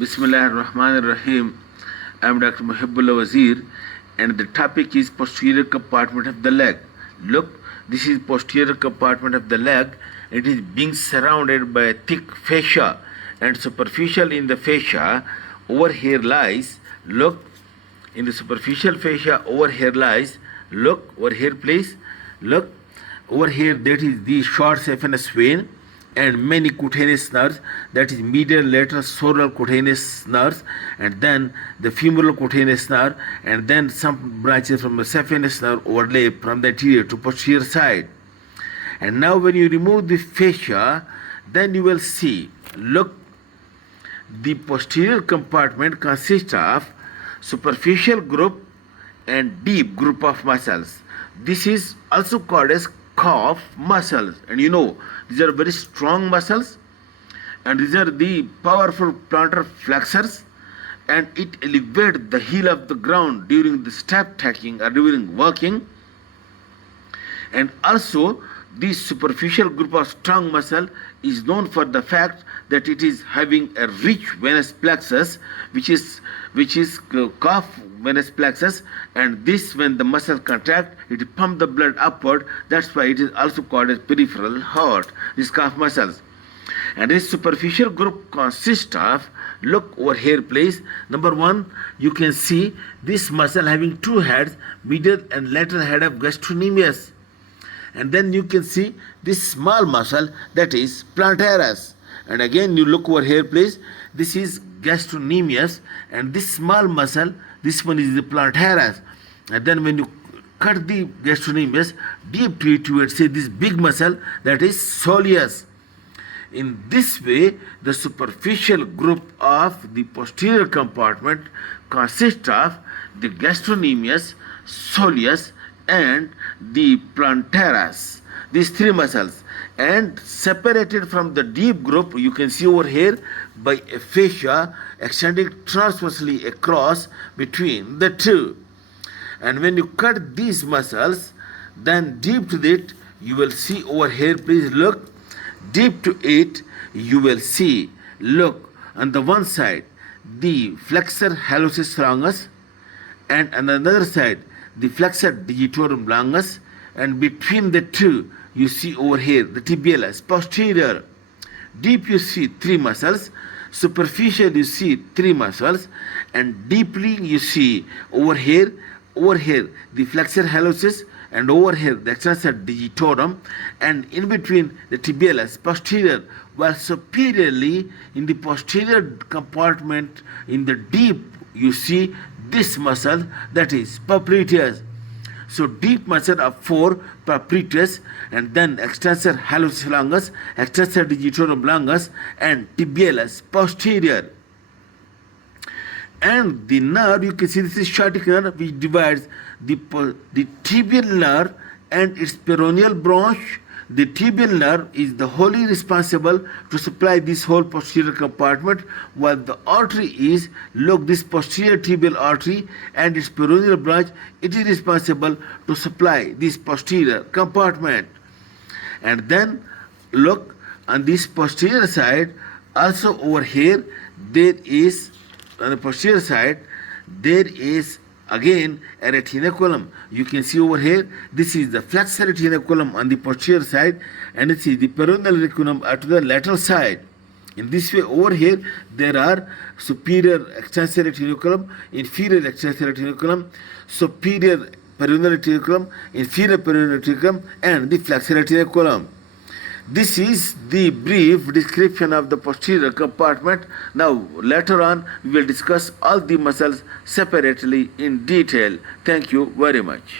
Bismillahirrahmanirrahim. I am Dr Mohibullah Wazir, and the topic is posterior compartment of the leg. Look, this is posterior compartment of the leg. It is being surrounded by a thick fascia, and superficial in the fascia over here lies. Look, in the superficial fascia over here lies. Look over here, please. Look over here. That is the short saphenous vein and many cutaneous nerves, that is medial lateral sural cutaneous nerves, and then the femoral cutaneous nerve, and then some branches from the saphenous nerve overlay from the anterior to posterior side. And now when you remove the fascia, then you will see, look, the posterior compartment consists of superficial group and deep group of muscles. This is also called as calf muscles, and you know these are very strong muscles, and these are the powerful plantar flexors, and it elevates the heel of the ground during the step taking or during walking. And also this superficial group of strong muscle is known for the fact that it is having a rich venous plexus, which is calf venous plexus, and this, when the muscle contract, it pump the blood upward. That's why it is also called as peripheral heart, these calf muscles. And this superficial group consists of, look over here please, number one, you can see this muscle having two heads, medial and lateral head of gastrocnemius. And then you can see this small muscle, that is plantaris. And again you look over here please, this is gastrocnemius, and this small muscle, this one is the plantaris. And then when you cut the gastrocnemius, deep to it you would see this big muscle, that is soleus. In this way, the superficial group of the posterior compartment consists of the gastrocnemius, soleus, and the plantaris, these three muscles, and separated from the deep group, you can see over here, by a fascia extending transversely across between the two. And when you cut these muscles, then deep to it, you will see over here, please look, deep to it, you will see, look, on the one side, the flexor hallucis longus, and on the other side, the flexor digitorum longus, and between the two, you see over here the tibialis posterior. Deep you see three muscles, superficial you see three muscles, and deeply you see over here the flexor hallucis, and over here the extensor digitorum, and in between the tibialis posterior, while superiorly in the posterior compartment in the deep you see this muscle, that is popliteus. So deep muscle of four, popliteus, and then extensor hallucis longus, extensor digitorum longus, and tibialis posterior. And the nerve, you can see this is sciatic nerve, which divides the tibial nerve and its peroneal branch. The tibial nerve is the wholly responsible to supply this whole posterior compartment, while the artery is, look, this posterior tibial artery and its peroneal branch, it is responsible to supply this posterior compartment. And then look, on this posterior side, also over here, there is, on the posterior side, there is again a retinaculum. You can see over here, this is the flexor retinaculum on the posterior side, and it is the peroneal retinaculum to the lateral side. In this way, over here, there are superior extensor retinaculum, inferior extensor retinaculum, superior peroneal retinaculum, inferior peroneal retinaculum, and the flexor retinaculum. This is the brief description of the posterior compartment. Now, later on, we will discuss all the muscles separately in detail. Thank you very much.